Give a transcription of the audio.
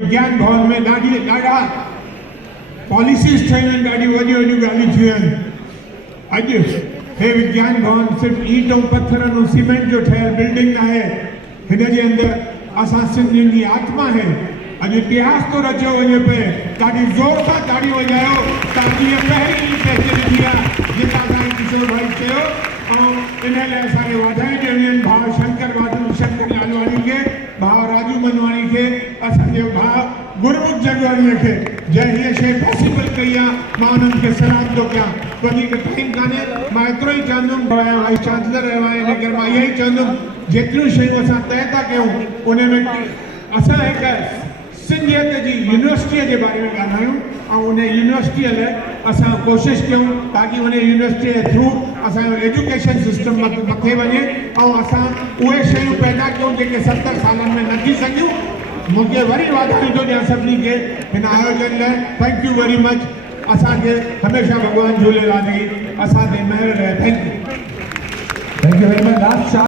विज्ञान भवन में ॾाढा पॉलिसीज़ ठहियूं आहिनि, ॾाढियूं वॾियूं वॾियूं ॻाल्हियूं थियूं आहिनि। अॼु हे विज्ञान भवन सिर्फ़ु ईंट ऐं पत्थरनि ऐं सीमेंट जो ठहियल बिल्डिंग आहे। हिन जे अंदरि असां सिंधियुनि जी आत्मा आहे। अॼु इतिहास तो रचियो वञे पियो। ॾाढी ज़ोर सां ताड़ियूं वॼायो। तव्हांजी इहा पहिरीं ईंट अची आहे जेका असांखे किशोर भाई चयो, ऐं इन लाइ असांखे वाधायूं ॾियणियूं आहिनि भाउ शंकर लालवाणी खे, भाउ राजू मनवाणी खे, असांजे भाउ गुरमुख जगवाणीअ खे, जंहिं हीअ शइ पॉसिबल कई आहे। मां उन्हनि खे सलाम थो कयां। वधीक टाइम कान्हे, मां एतिरो ई चवंदुमि। वाइस चांसलर रहियो आहियां, इन करे मां इहो ई चवंदुमि जेतिरियूं शयूं असां तय था कयूं उन में असां हिकु सिंधियत जी यूनिवर्सिटीअ जे बारे में ॻाल्हायूं ऐं उन यूनिवर्सिटीअ लाइ असां कोशिशि कयूं ताकी उन यूनिवर्सिटीअ जे थ्रू असांजो एजुकेशन सिस्टम मथे वञे ऐं असां उहे शयूं पैदा कयूं जेके 70 सालनि में न थी सघियूं। मूंखे वरी वाधायूं थो ॾियां सभिनी खे हिन आयोजन लाइ। Thank you very much. असांखे हमेशह भॻवान झूलेलाल जी असां ते महिर रहे। Thank you very much.